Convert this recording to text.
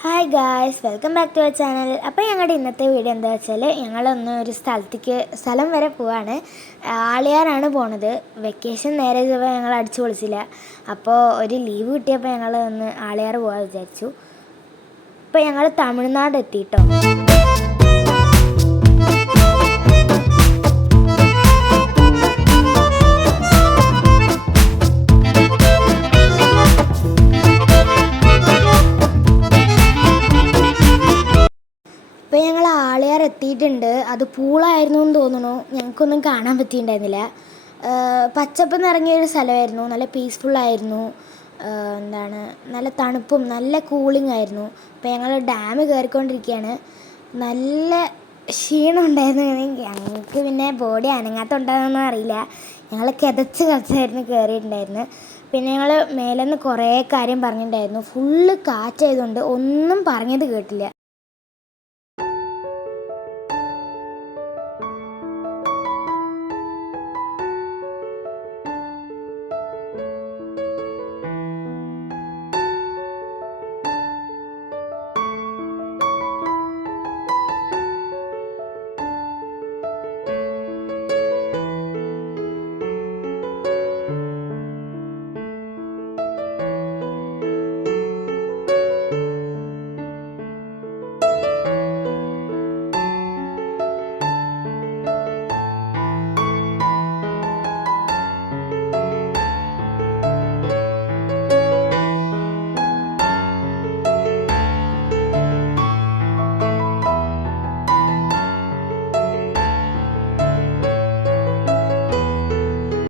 Hi guys, welcome back to our channel. അപ്പോൾ ഞങ്ങളുടെ ഇന്നത്തെ വീഡിയോ എന്താ വെച്ചാൽ ഞങ്ങളൊന്ന് ഒരു സ്ഥലം വരെ പോവാണ്. ആളിയാറാണ് പോണത്. വെക്കേഷൻ നേരെ ചൊവ്വേ ഞങ്ങൾ അടിച്ചു പൊളിച്ചില്ല. അപ്പോൾ ഒരു ലീവ് കിട്ടിയപ്പോൾ ഞങ്ങൾ ഒന്ന് ആളിയാർ പോകാൻ വിചാരിച്ചു. ഇപ്പോൾ ഞങ്ങൾ തമിഴ്നാട് എത്തിയിട്ടോ. ഇപ്പോൾ ഞങ്ങൾ ആളിയാർ എത്തിയിട്ടുണ്ട്. അത് പൂളായിരുന്നു എന്ന് തോന്നുന്നു. ഞങ്ങൾക്കൊന്നും കാണാൻ പറ്റിയിട്ടുണ്ടായിരുന്നില്ല. പച്ചപ്പ് നിറങ്ങിയൊരു സ്ഥലമായിരുന്നു. നല്ല പീസ്ഫുള്ളായിരുന്നു. നല്ല തണുപ്പും നല്ല കൂളിംഗ് ആയിരുന്നു. അപ്പോൾ ഞങ്ങൾ ഡാം കയറിക്കൊണ്ടിരിക്കുകയാണ്. നല്ല ക്ഷീണം ഉണ്ടായിരുന്നു. ഞങ്ങൾക്ക് പിന്നെ ബോഡി അനങ്ങാത്തുണ്ടാകുന്നൊന്നും അറിയില്ല. ഞങ്ങൾ കിതച്ച് കിതച്ചായിരുന്നു കയറിയിട്ടുണ്ടായിരുന്നു. പിന്നെ ഞങ്ങൾ മേലെ നിന്ന് കുറേ കാര്യം പറഞ്ഞിട്ടുണ്ടായിരുന്നു. ഫുള്ള് കാറ്റായതുകൊണ്ട് ഒന്നും പറഞ്ഞത് കേട്ടില്ല.